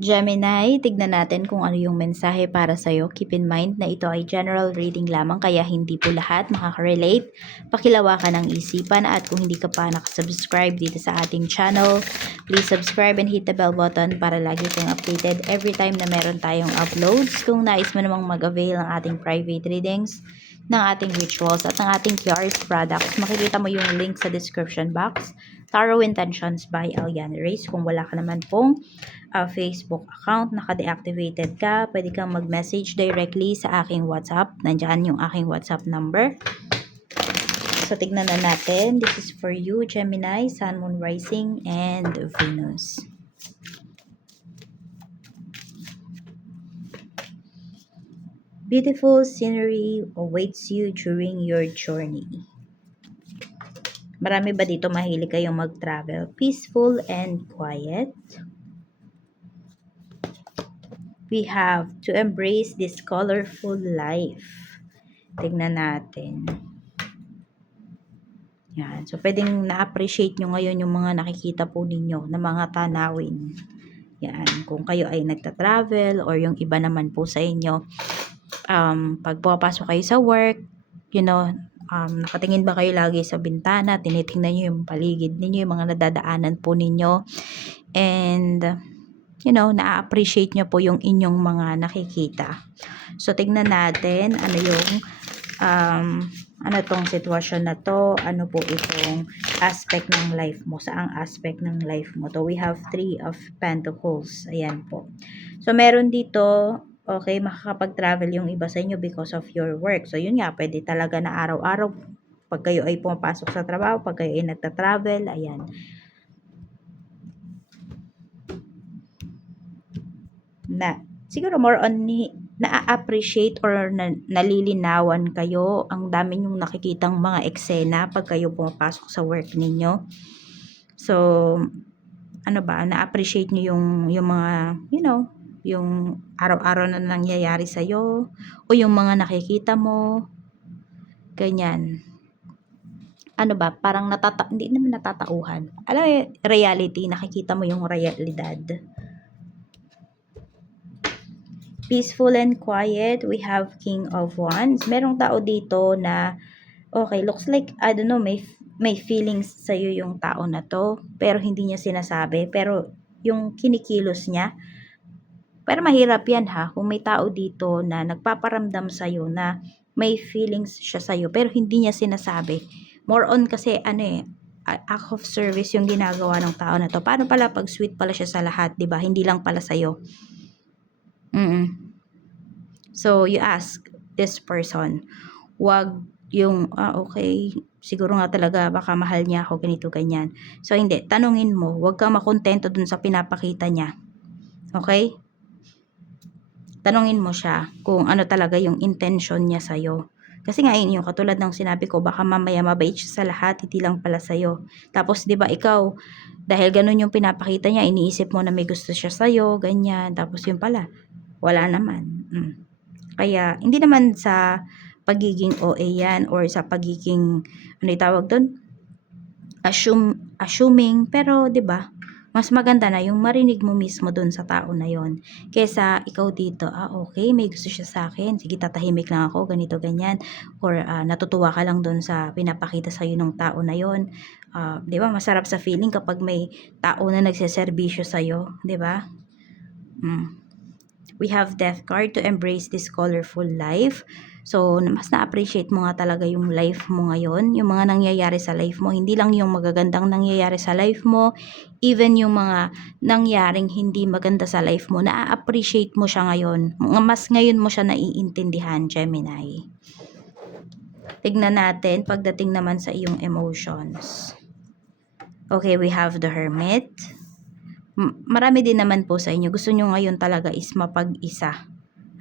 Gemini, tignan natin kung ano yung mensahe para sa'yo. Keep in mind na ito ay general reading lamang kaya hindi po lahat makaka-relate. Pakilawakan ang isipan at kung hindi ka pa nakasubscribe dito sa ating channel, please subscribe and hit the bell button para lagi kang updated every time na meron tayong uploads. Kung nais mo namang mag-avail ng ating private readings, ng ating rituals at ng ating QR products, makikita mo yung link sa description box. Tarot Intentions by Eliane Reyes. Kung wala ka naman pong Facebook account, naka-deactivated ka, pwede kang mag-message directly sa aking WhatsApp. Nandiyan yung aking WhatsApp number. So, tignan na natin. This is for you, Gemini, Sun, Moon, Rising, and Venus. Beautiful scenery awaits you during your journey. Marami ba dito mahilig kayong mag-travel? Peaceful and quiet. We have to embrace this colorful life. Tignan natin. Yan. So, pwedeng na-appreciate nyo ngayon yung mga nakikita po ninyo na mga tanawin. Yan. Kung kayo ay nagta-travel or yung iba naman po sa inyo, pag pumapasok kayo sa work, nakatingin ba kayo lagi sa bintana, tinitingnan nyo yung paligid ninyo, yung mga nadadaanan po ninyo, and na-appreciate nyo po yung inyong mga nakikita. So, tignan natin ano yung ano tong sitwasyon na to, ano po itong aspect ng life mo, saang aspect ng life mo to. We have 3 of Pentacles. Ayan po. So, meron dito, okay, makakapag-travel yung iba sa inyo because of your work. So, yun nga, pwede talaga na araw-araw, pag kayo ay pumapasok sa trabaho, pag kayo ay nagta-travel, ayan. Siguro more on na-appreciate or nalilinawan kayo. Ang dami nyong nakikitang mga eksena pag kayo pumapasok sa work ninyo. So, na-appreciate nyo yung mga, yung araw-araw na nangyayari sa'yo o yung mga nakikita mo. Ganyan. Parang hindi naman natatauhan. Alam mo, reality, nakikita mo yung realidad. Peaceful and quiet, we have King of Wands. Merong tao dito na, okay, looks like, I don't know, may feelings sa'yo yung tao na to, pero hindi niya sinasabi, pero yung kinikilos niya, pero mahirap yan ha, kung may tao dito na nagpaparamdam sa'yo na may feelings siya sa'yo, pero hindi niya sinasabi. More on kasi, act of service yung ginagawa ng tao na to. Paano pala pag sweet pala siya sa lahat, diba? Hindi lang pala sa'yo. So, you ask this person, wag yung, okay, siguro nga talaga baka mahal niya ako, ganito, ganyan. So, hindi. Tanungin mo, wag kang makontento dun sa pinapakita niya. Okay? Tanungin mo siya kung ano talaga yung intention niya sa'yo. Kasi nga yun, yung katulad ng sinabi ko, baka mamaya mabait siya sa lahat, hindi lang pala sa'yo. Tapos, di ba, ikaw, dahil ganun yung pinapakita niya, iniisip mo na may gusto siya sa'yo, ganyan. Tapos, yun pala, wala naman. Kaya, hindi naman sa pagiging OA yan or sa pagiging, tawag doon? Assuming, pero 'di ba? Mas maganda na yung marinig mo mismo doon sa tao na yon. Kaysa ikaw dito, okay, may gusto siya sa akin. Sige, tatahimik lang ako, ganito, ganyan. Or natutuwa ka lang doon sa pinapakita sa iyo ng tao na yon. 'Di ba? Masarap sa feeling kapag may tao na nagseserbisyo sa iyo, 'di ba? We have Death card to embrace this colorful life. So, mas na-appreciate mo nga talaga yung life mo ngayon, yung mga nangyayari sa life mo. Hindi lang yung magagandang nangyayari sa life mo, even yung mga nangyaring hindi maganda sa life mo, na-appreciate mo siya ngayon. Mas ngayon mo siya naiintindihan, Gemini. Tignan natin pagdating naman sa iyong emotions. Okay, we have the Hermit. Marami din naman po sa inyo. Gusto nyo ngayon talaga is mapag-isa.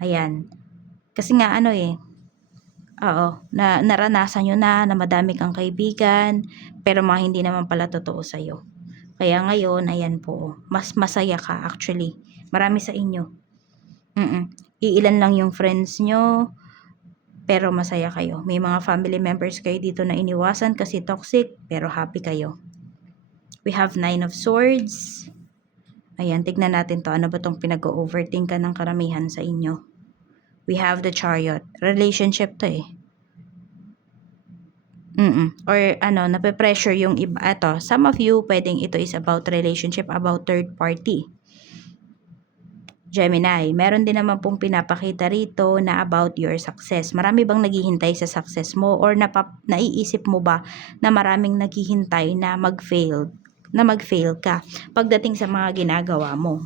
Ayan. Kasi nga naranasan nyo na madami kang kaibigan, pero mga hindi naman pala totoo sa'yo. Kaya ngayon, ayan po, mas masaya ka actually. Marami sa inyo. Iilan lang yung friends nyo, pero masaya kayo. May mga family members kayo dito na iniwasan kasi toxic, pero happy kayo. We have 9 of Swords. Ayan, tignan natin to. Ano ba tong pinag-overthink ka ng karamihan sa inyo? We have the Chariot. Relationship to eh. Or ano, nape-pressure yung iba. Ito, some of you, pwedeng ito is about relationship, about third party. Gemini, meron din naman pong pinapakita rito na about your success. Marami bang naghihintay sa success mo or naiisip mo ba na maraming naghihintay na mag-fail ka pagdating sa mga ginagawa mo?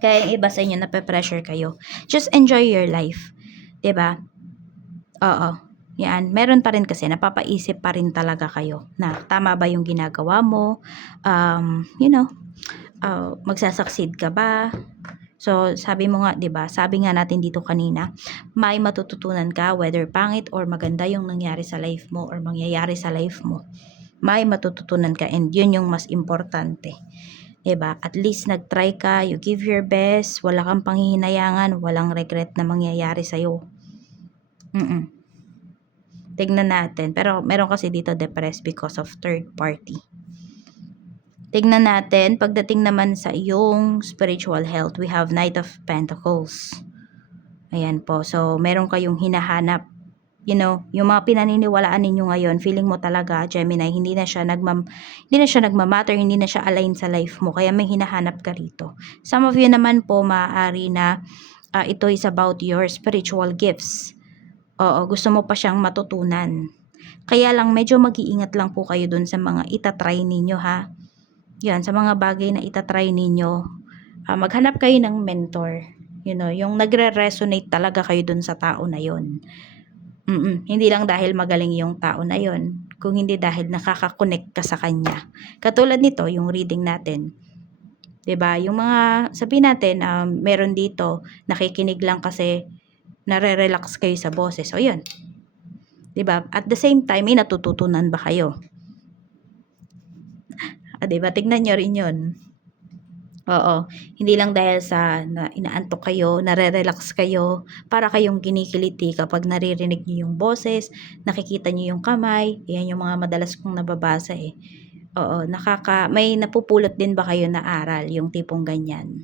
Kaya yung iba sa inyo nape-pressure kayo. Just enjoy your life. 'Di ba? Oo. Yan, meron pa rin kasi napapaisip pa rin talaga kayo na tama ba yung ginagawa mo? Magsasucceed ka ba? So, sabi mo nga, 'di ba? Sabi nga natin dito kanina, may matututunan ka whether pangit or maganda yung nangyari sa life mo or mangyayari sa life mo. May matututunan ka and yun yung mas importante. 'Di ba? At least nag-try ka, you give your best, wala kang panghihinayangan, walang regret na mangyayari sa iyo. Tignan natin. Pero meron kasi dito depressed because of third party. Tignan natin, pagdating naman sa iyong spiritual health, we have Knight of Pentacles. Ayan po. So, meron kayong hinahanap. You know, yung mga pinaniniwalaan ninyo ngayon, feeling mo talaga, Gemini, hindi na siya nagmamatter, hindi na siya align sa life mo. Kaya may hinahanap ka rito. Some of you naman po, maaari na ito is about your spiritual gifts. Oo, gusto mo pa siyang matutunan. Kaya lang, medyo mag-iingat lang po kayo dun sa mga itatry ninyo ha. Yan, sa mga bagay na itatry ninyo, maghanap kayo ng mentor. You know, yung nagre-resonate talaga kayo dun sa tao na yon. Hindi lang dahil magaling yung tao na yon, kung hindi dahil nakaka-connect ka sa kanya. Katulad nito, yung reading natin. 'Di ba? Yung mga, sabihin natin, meron dito, nakikinig lang kasi nare-relax kayo sa boses. O yun. 'Di ba? At the same time, may natututunan ba kayo? 'Di ba? Tignan nyo rin yun. Oo. Hindi lang dahil sa inaantok kayo, nare-relax kayo, para kayong kinikiliti kapag naririnig nyo yung boses, nakikita nyo yung kamay. Yan yung mga madalas kong nababasa eh. Oo. May napupulot din ba kayo na aral, yung tipong ganyan?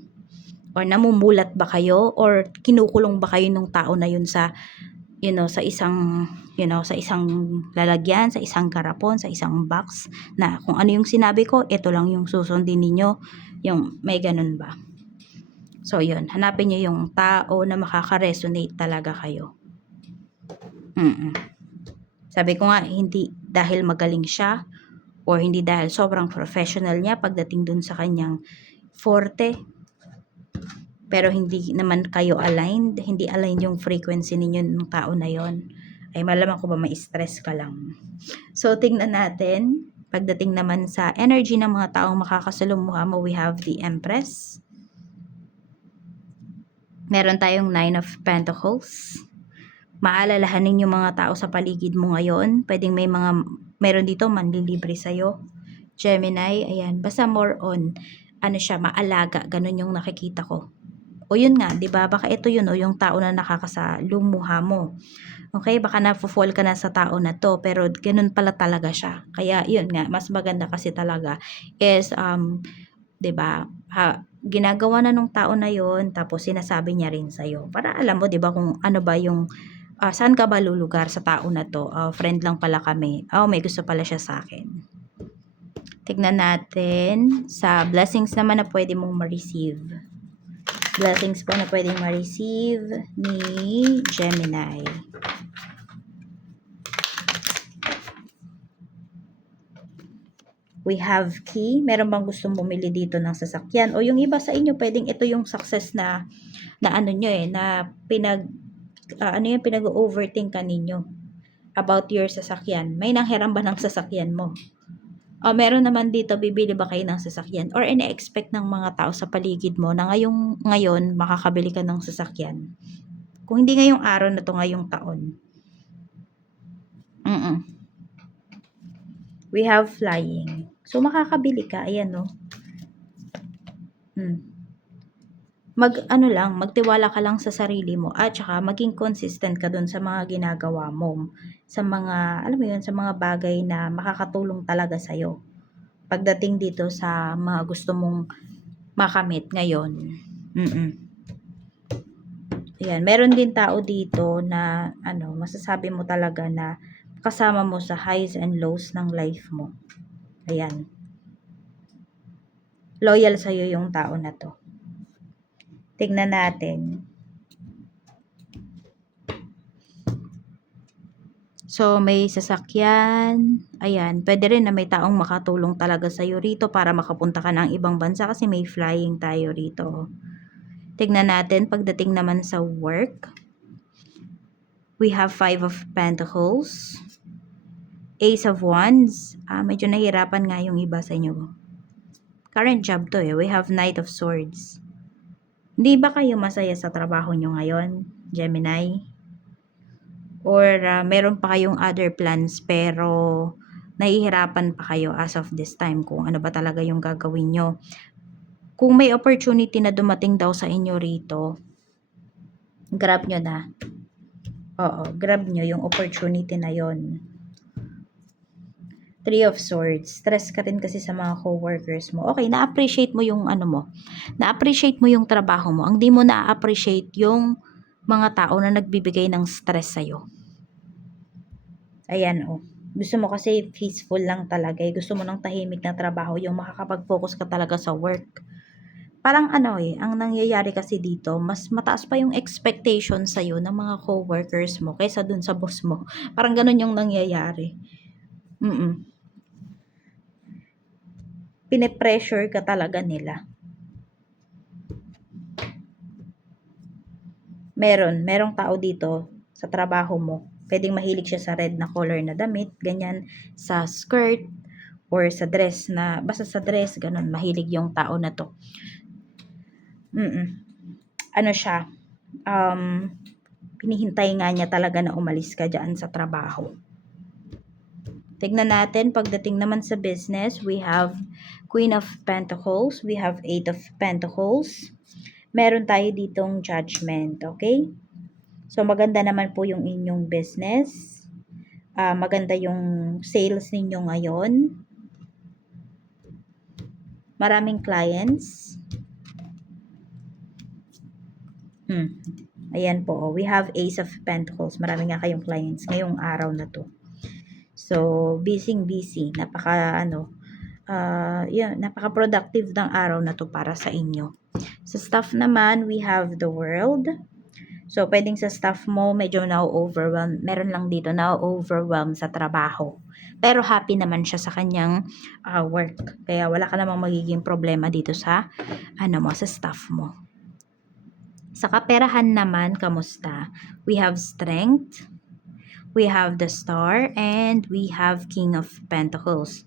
Or namumulat ba kayo? Or kinukulong ba kayo nung tao na yun sa sa isang sa isang lalagyan, sa isang karapon, sa isang box na kung ano yung sinabi ko, ito lang yung susundin ninyo, yung may ganun ba? So yun, hanapin niyo yung tao na makaka-resonate talaga kayo. Sabi ko nga, hindi dahil magaling siya or hindi dahil sobrang professional niya pagdating dun sa kanyang forte, pero hindi naman kayo aligned, hindi aligned yung frequency ninyo ng tao na yon, ay malaman ko ba may stress ka lang. So, tingnan natin, pagdating naman sa energy ng mga taong makakasalumuha mo, we have the Empress. Meron tayong Nine of Pentacles. Maalalahanin yung mga tao sa paligid mo ngayon. Pwedeng meron dito manlilibre sa'yo. Gemini, ayan. Basta more on, maalaga. Ganun yung nakikita ko. O yun nga, 'di ba? Baka ito yun, yung tao na nakakasalumuha mo. Okay, baka na-fall ka na sa tao na to, pero ganun pala talaga siya. Kaya yun nga, mas maganda kasi talaga is 'di ba? Ginagawa na nung tao na yun, tapos sinasabi niya rin sa iyo. Para alam mo, 'di ba, kung ano ba yung saan ka ba lulugar sa tao na to? Friend lang pala kami. May gusto pala siya sa akin. Tignan natin sa blessings naman na pwede mong ma-receive. Blessings po na pwedeng ma-receive ni Gemini. We have key. Meron bang gustong bumili dito ng sasakyan? O yung iba sa inyo, pwedeng ito yung success na ano nyo na pinag-overthink ka ninyo about your sasakyan. May nanghiram ba ng sasakyan mo? Meron naman dito, bibili ba kayo ng sasakyan? Or ina-expect ng mga tao sa paligid mo na ngayon makakabili ka ng sasakyan? Kung hindi ngayong araw na to, ngayong taon. We have flying. So, makakabili ka. Ayan, no? Magtiwala ka lang sa sarili mo at saka maging consistent ka dun sa mga ginagawa mo. Sa mga, alam mo yun, sa mga bagay na makakatulong talaga sa'yo. Pagdating dito sa mga gusto mong makamit ngayon. Ayan, meron din tao dito na masasabi mo talaga na kasama mo sa highs and lows ng life mo. Ayan. Loyal sa'yo yung tao na to. Tignan natin. So, may sasakyan. Ayan, pwede rin na may taong makatulong talaga sa'yo rito para makapunta ka ng ibang bansa kasi may flying tayo rito. Tignan natin pagdating naman sa work. We have 5 of Pentacles. Ace of Wands. Medyo nahirapan nga yung iba sa inyo. Current job to eh. We have Knight of Swords. Hindi ba kayo masaya sa trabaho nyo ngayon, Gemini? Or meron pa kayong other plans pero nahihirapan pa kayo as of this time kung ano ba talaga yung gagawin nyo. Kung may opportunity na dumating daw sa inyo rito, grab nyo na. Oo, grab nyo yung opportunity na yon. 3 of Swords. Stress ka rin kasi sa mga co-workers mo. Okay, na-appreciate mo yung Na-appreciate mo yung trabaho mo. Ang di mo na-appreciate yung mga tao na nagbibigay ng stress sa'yo. Ayan, oh. Gusto mo kasi peaceful lang talaga. Gusto mo ng tahimik na trabaho. Yung makakapag-focus ka talaga sa work. Parang ang nangyayari kasi dito, mas mataas pa yung expectation sa'yo ng mga co-workers mo kaysa dun sa boss mo. Parang ganun yung nangyayari. Pine-pressure ka talaga nila. Merong tao dito sa trabaho mo. Pwedeng mahilig siya sa red na color na damit, ganyan, sa skirt, or sa dress na, basta sa dress, ganun, mahilig yung tao na to. Ano siya, pinihintay nga niya talaga na umalis ka dyan sa trabaho. Tignan natin, pagdating naman sa business, we have Queen of Pentacles, we have 8 of Pentacles, meron tayo ditong Judgment, okay? So, maganda naman po yung inyong business. Maganda yung sales ninyo ngayon. Maraming clients. Ayan po, we have Ace of Pentacles. Marami nga kayong clients ngayong araw na to. So, busy. Napaka-productive ng araw na to para sa inyo. Sa staff naman, we have the World. So, pwedeng sa staff mo, medyo na-overwhelm. Meron lang dito na-overwhelm sa trabaho. Pero happy naman siya sa kanyang work. Kaya wala ka namang magiging problema dito sa sa staff mo. Sa kaperahan naman, kamusta? We have Strength, we have the Star, and we have King of Pentacles.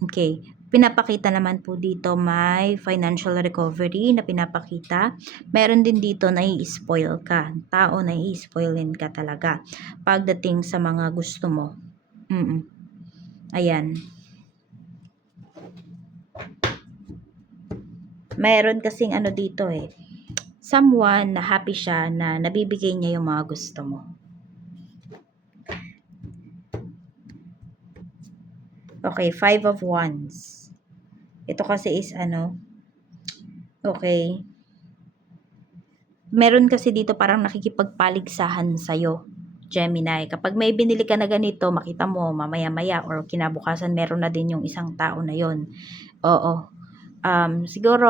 Okay, pinapakita naman po dito may financial recovery na pinapakita. Meron din dito na i-spoil ka. Tao na i-spoilin ka talaga pagdating sa mga gusto mo. Ayan. Meron kasing dito someone na happy siya na nabibigay niya yung mga gusto mo. Okay, 5 of Wands. Ito kasi is okay. Meron kasi dito parang nakikipagpaligsahan sa'yo, Gemini. Kapag may binili ka na ganito, makita mo mamaya-maya or kinabukasan meron na din yung isang tao na yon. Oo. Siguro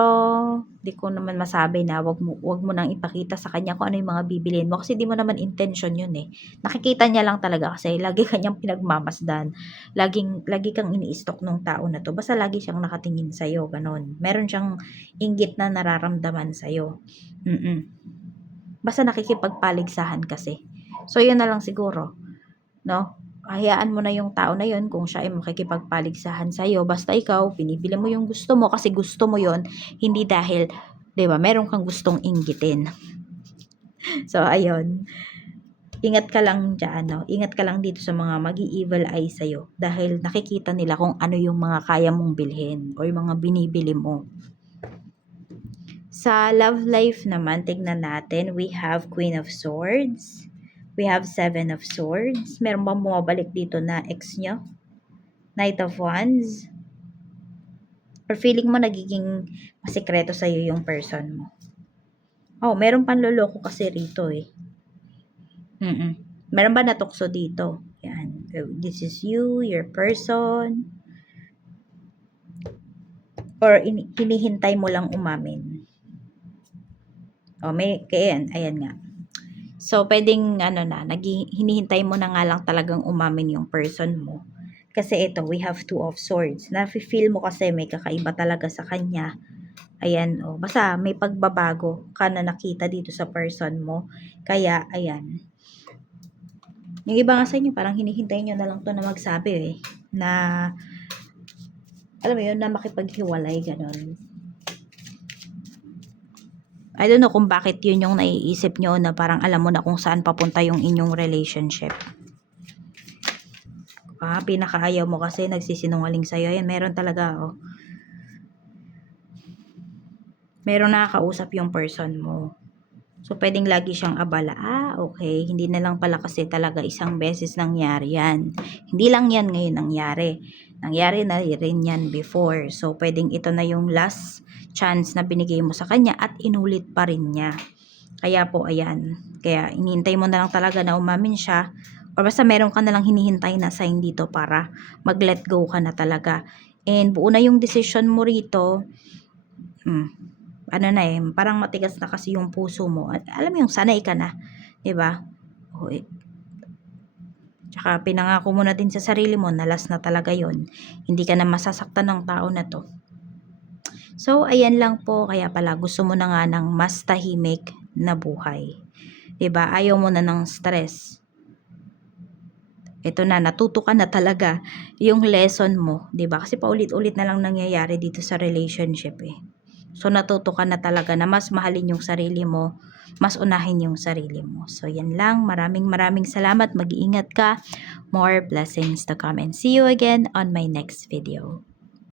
di ko naman masabi na wag mo nang ipakita sa kanya kung ano yung mga bibilin mo kasi di mo naman intention yun eh. Nakikita niya lang talaga kasi lagi kanyang pinagmamasdan. Lagi kang ini-stalk nung tao na to. Basta lagi siyang nakatingin sa iyo, ganon. Meron siyang inggit na nararamdaman sa iyo. Basta nakikipagpaligsahan kasi. So yun na lang siguro, no? Hayaan mo na yung tao na yun kung siya ay makikipagpaligsahan sa'yo. Basta ikaw, pinipili mo yung gusto mo kasi gusto mo yun, hindi dahil, di ba, meron kang gustong inggitin. So, ayun. Ingat ka lang dyan, no? Ingat ka lang dito sa mga mag-i-evil eye sa'yo dahil nakikita nila kung ano yung mga kaya mong bilhin o yung mga binibili mo. Sa love life naman, tignan natin, we have Queen of Swords. We have 7 of Swords. Meron bang bumabalik dito na ex nyo? Knight of Wands. Or feeling mo nagiging masikreto sa'yo yung person mo. Oh, meron pang loloko kasi rito eh. Meron ba natukso dito? Yan. This is you, your person. Or hinihintay mo lang umamin. Oh, ayan nga. So, pwedeng, hinihintay mo na nga lang talagang umamin yung person mo. Kasi ito, we have 2 of swords. Nafe-feel mo kasi may kakaiba talaga sa kanya. Ayan, oh. Basta may pagbabago ka na nakita dito sa person mo. Kaya, ayan. Yung iba nga sa inyo, parang hinihintay nyo na lang to na magsabi eh. Na, alam mo yun, na makipaghiwalay, ganon. I don't know kung bakit yun yung naiisip nyo na parang alam mo na kung saan papunta yung inyong relationship. Pinakaayaw mo kasi nagsisinungaling sa'yo. Ayan, meron talaga, oh. Meron nakakausap yung person mo. So, pwedeng lagi siyang abala. Okay. Hindi na lang pala kasi talaga isang beses nangyari yan. Hindi lang yan ngayon nangyari. Nangyari na rin yan before. So, pwedeng ito na yung last chance na binigay mo sa kanya at inulit pa rin niya. Kaya po, ayan. Kaya, inihintay mo na lang talaga na umamin siya. Or basta meron ka na lang hinihintay na sign dito para mag-let go ka na talaga. And buo na yung decision mo rito. Parang matigas na kasi yung puso mo. At alam mo yung sanay ka na. Diba? Tsaka pinangako mo na din sa sarili mo na last na talaga yon. Hindi ka na masasaktan ng tao na to. So, ayan lang po. Kaya pala gusto mo na nga ng mas tahimik na buhay. Diba? Ayaw mo na ng stress. Ito na, natuto ka na talaga yung lesson mo. Diba? Kasi paulit-ulit na lang nangyayari dito sa relationship eh. So, natuto ka na talaga na mas mahalin yung sarili mo, mas unahin yung sarili mo. So, yan lang. Maraming salamat. Mag-iingat ka. More blessings to come and see you again on my next video.